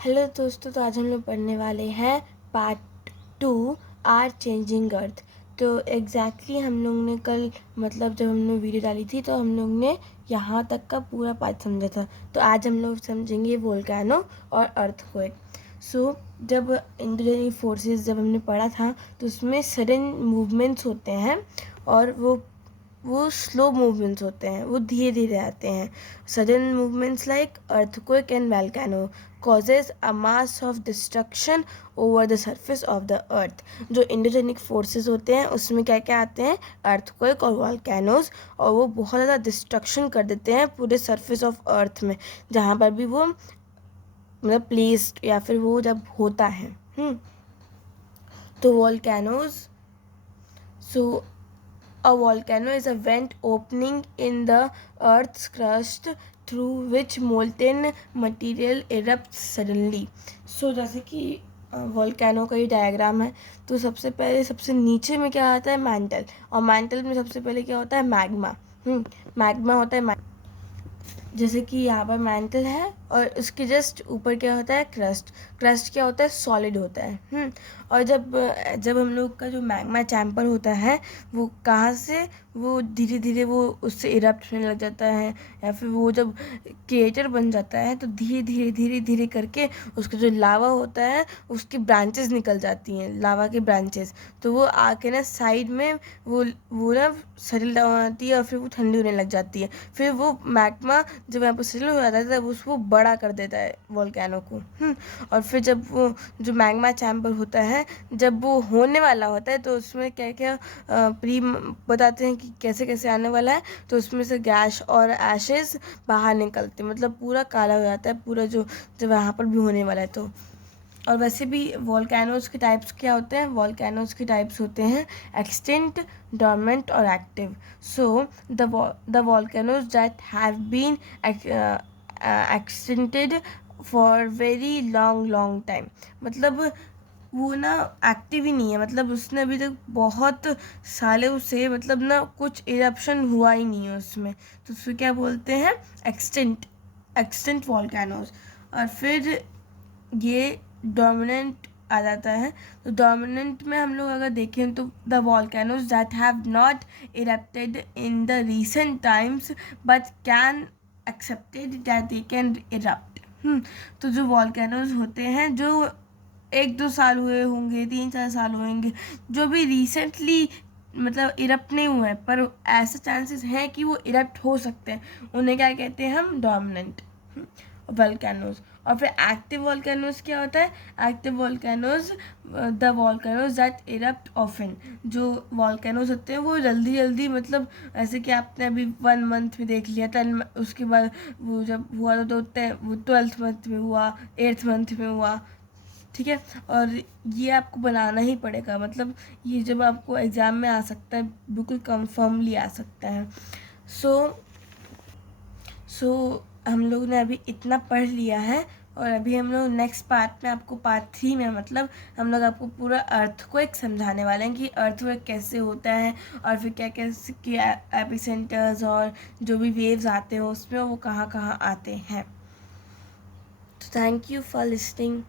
Hello दोस्तों, तो आज हम लोग पढ़ने वाले हैं पार्ट 2 आर चेंजिंग अर्थ। तो एग्जैक्टली हम लोग ने कल जब हमने वीडियो डाली थी तो हम लोग ने यहाँ तक का पूरा पार्ट समझा था। तो आज हम लोग समझेंगे वोल्केनो और अर्थक्वेक। जब इंद्रजनी फोर्सेस जब हमने पढ़ा था तो उसमें सडन मूवमेंट्स होते हैं और वो स्लो मूवमेंट्स होते हैं, वो धीरे धीरे आते हैं। Sudden movements like earthquake and volcano causes a mass of destruction over the surface of the earth। जो इंडोजेनिक फोर्सेस होते हैं उसमें क्या क्या आते हैं, अर्थक्वेक और वोल्केनोज, और वो बहुत ज़्यादा डिस्ट्रक्शन कर देते हैं पूरे सरफेस ऑफ अर्थ में, जहाँ पर भी वो प्लेस्ड या फिर वो जब होता है। तो volcanoes, so a volcano is a vent opening in the earth's crust through which molten material erupts suddenly। जैसे कि वोल्केनो का ये डायग्राम है, तो सबसे पहले सबसे नीचे में क्या आता है, मैंटल, और मैंटल में सबसे पहले क्या होता है, मैग्मा। मैग्मा होता है। जैसे कि यहाँ पर मैंटल है और उसके जस्ट ऊपर क्या होता है, क्रस्ट। क्रस्ट क्या होता है, सॉलिड होता है। और जब हम लोग का जो मैग्मा चैम्बर होता है वो कहाँ से, वो धीरे धीरे वो उससे इरप्ट होने लग जाता है, या फिर वो जब क्रिएटर बन जाता है तो धीरे धीरे धीरे धीरे करके उसका जो लावा होता है उसकी ब्रांचेस निकल जाती हैं, लावा की ब्रांचेस। तो वो आके ना साइड में वो ना सेटल डाउन आती है और फिर वो ठंडी होने लग जाती है। फिर वो मैग्मा जब यहाँ पर सेटल हो जाता है तब उसको बड़ा कर देता है वोल्केनो को। और फिर जब वो जो मैग्मा चैम्बर होता है जब वो होने वाला होता है तो उसमें क्या क्या प्री बताते हैं कि कैसे कैसे आने वाला है। तो उसमें से गैस और एशेस बाहर निकलते हैं, पूरा काला हो जाता है पूरा, जो जब यहाँ पर भी होने वाला है तो। और वैसे भी वोल्केनोज के टाइप्स क्या होते हैं, वोल्केनोज के टाइप्स होते हैं एक्सटिंक्ट, डोरमेंट और active. So the volcanoes that have been extincted for very long time, वो ना एक्टिव ही नहीं है, उसने अभी तक बहुत सालों से कुछ इरप्शन हुआ ही नहीं है उसमें, तो उसको क्या बोलते हैं, एक्सटिंक्ट वोल्केनोज। और फिर ये डोमिनेंट आ जाता है। तो डोमिनेंट में हम लोग अगर देखें तो the volcanoes that have not erupted in the recent times but can accepted that they can erupt. तो जो वोल्केनोज होते हैं जो 1-2 साल हुए होंगे, 3-4 साल हुए होंगे, जो भी रिसेंटली इरप्ट नहीं हुए हैं पर ऐसे चांसेस हैं कि वो इरप्ट हो सकते हैं, उन्हें क्या कहते हैं हम, डोमिनेंट वोल्केनोज। और फिर एक्टिव वोल्केनोज क्या होता है, active volcanoes the volcanoes that erupt often. जो वोल्केनोज होते हैं वो जल्दी जल्दी ऐसे कि आपने अभी 1 मंथ में देख लिया, 10 उसके बाद वो जब हुआ तो वो 12th मंथ में हुआ, 8th मंथ में हुआ, ठीक है। और ये आपको बनाना ही पड़ेगा, ये जब आपको एग्ज़ाम में आ सकता है, बिल्कुल कंफर्मली आ सकता है। सो हम लोग ने अभी इतना पढ़ लिया है और अभी हम लोग नेक्स्ट पार्ट में आपको पार्ट 3 में हम लोग आपको पूरा अर्थक्वेक समझाने वाले हैं कि अर्थक्वेक कैसे होता है और फिर क्या क्या एपिसेंटर्स और जो भी वेव्स आते हैं उसमें वो कहाँ कहाँ आते हैं। तो थैंक यू फॉर लिसनिंग।